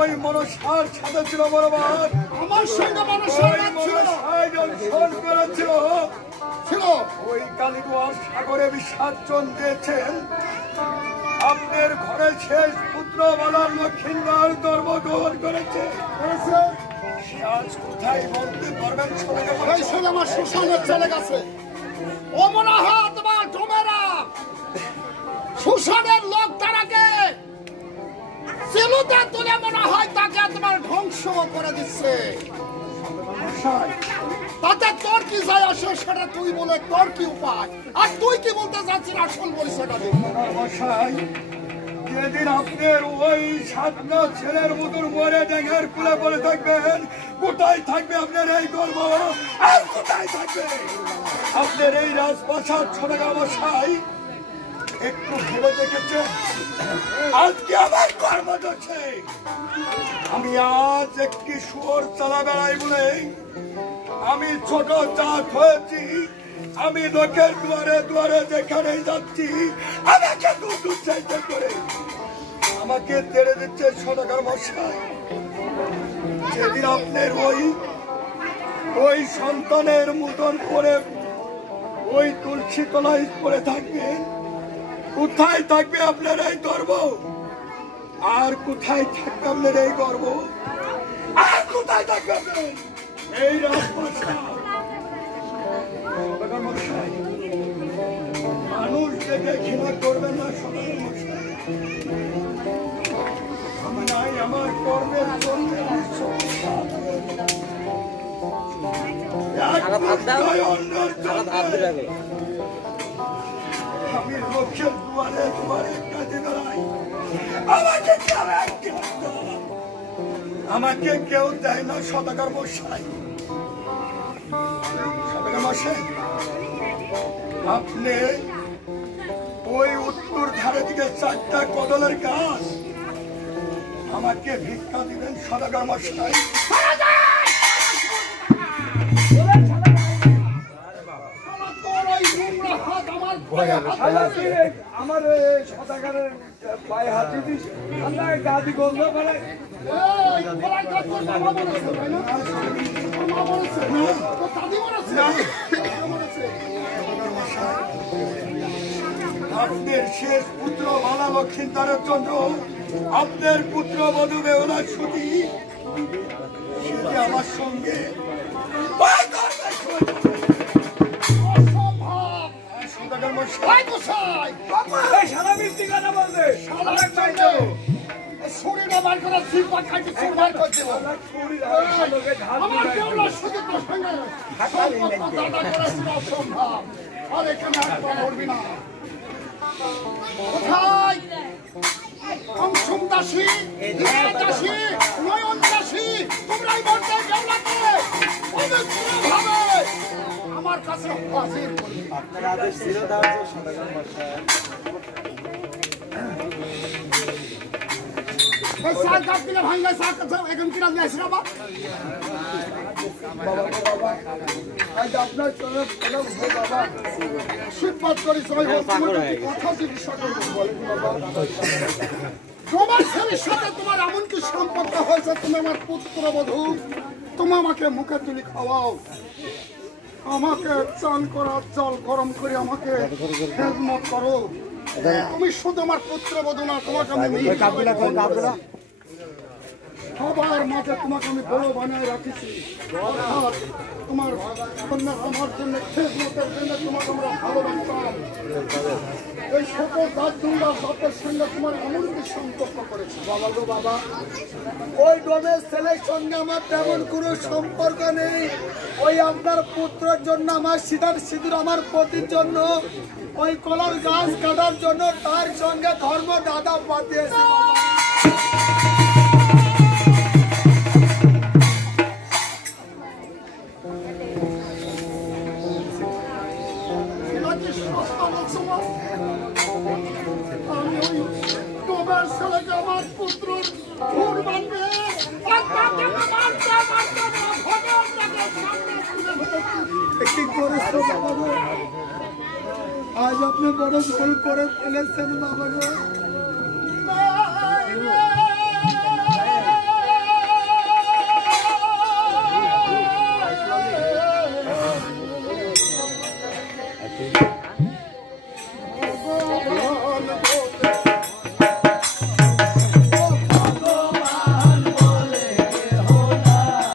ওই মনসার সাথে ছিল বরাবর আমার সঙ্গে মনসার করেছিল ছিল ওই কালীগোয়ার সাগরে বিসর্জন দিয়েছেন। আপনার ঘরে শেষ পুত্র বলার লক্ষ্মীন্দর ধর্মগ্রহণ করেছে। সে আজ কোথায় বলতে পারবেন? আমার শ্মশানের চলে গেছে। ও মনে হয় তোমার তোমেরা শ্মশানের লোক তারাকে সেলুতে তুলে মনে হয় তাকে তোমার ধ্বংস করে দিচ্ছে। তাতে তোর কি যায় আসে সেটা তুই বলে তোর কি উপায়? আর তুই কি বলতে চাচ্ছিস আসল পরিচয়টা দিন। যেদিন আপনার ওই সাতটা ছেলের মতন মরে ডেঙ্গের কুলে পড়ে থাকবেন, কোথায় থাকবে আপনার এই গর্ব? আর কোথায় থাকবে আপনার এই রাজপ্রাসাদ? ছোটগা মশাই একটু ভেবে দেখেছে আজকে আমার কর্ম করছে। আমি আজ একটি শুয়োর চালা বেড়াই বলে আমি ছোট জাত হয়েছি। আমি লোকের দুয়ারে দুয়ারে যেখানে যাচ্ছি আমাকে দুধ চাইতে করে আমাকে তেড়ে দিচ্ছে সদাগর মশাই। যেদিন আপনার ওই সন্তানের মতন করে ওই তুলসী তলায় পড়ে থাকবেন, কোথায় থাকবে আপনার এই গর্ব? আর কোথায় থাকবে আপনার এই গর্ব? আর কোথায় থাকবে এই রাজপ্রাসাদ? মানুষ দেখে ঘৃণা করবেন না সদাগর মশাই। আমি নাই আমার কর্মের জন্য আমি লোকের দুয়ারে দুয়ারে কাজে বেড়াই, আমাকে কেউ দেয় না সদাগর মশাই। সদাগর মশাই আপনি ওই উত্তর ধারে দিকে 4টা কদলের গাছ আমাকে ভিক্ষা দিবেন সদাগর মশাই। আমার সদাগরের পায়ে হাত দিস গাদি গন্ধ করে আপনার শেষ পুত্র বালা লক্ষ্মীন্দরের জন্য আপনার পুত্র বধূ বেহুলার ছুটি আমার সঙ্গে সারা মিষ্টি কথা বলবে শরীরে বার করে শিল্পা খাইতে বার করে দেবো। আমার কেউলার সাথে তোর সঙ্গে অসম্ভব। আর এখানে একবার করবি না। কোথায় অংশুম দাসী, দাসী, নয়ন দাসী, তোমরাই বলতে কেউলাকে পবিত্রভাবে আমার কাছে হাজির করবি। আপনার আদেশ ছিল দাও সদাগর মশাই। সাত গাছ দিলে ভাঙ্গা সাত এখন কিনা দিয়ে আসি বাবা। আপনার চলে বাবা শিবপাত করি সবাই কথা জিজ্ঞাসা করবো। তোমার ছেলের সাথে তোমার এমন কি সম্পর্ক হয়েছে? তুমি আমার পুত্রবধূ, তুমি আমাকে মুখে তুলি খাওয়াও, আমাকে চান করা জল গরম করে আমাকে খেদমত করো। তুমি শুধু আমার পুত্রবধূ না, তোমাকে আমি সবার মাঝে তোমাকে আমি বড় বানায় রাখিছি। তোমার আমার জন্য খেদমতের জন্য তোমাকে আমরা ভালোবাসতাম। এই সকল দাদুরা বাপের সঙ্গে তোমার এমন কি সম্পর্ক করেছে? বাবা গো বাবা, ওই ডোমের ছেলের সঙ্গে আমার তেমন কোনো সম্পর্ক নেই। ওই আপনার পুত্রের জন্য আমার সিঁদুর আমার পতির জন্য ওই কলার গাছ কাটার জন্য তার সঙ্গে ধর্ম দাদা পাঠিয়েছে। আমার পুত্র আজ আপনি বড় ভুল করে ফেলেছেন বাবা গো।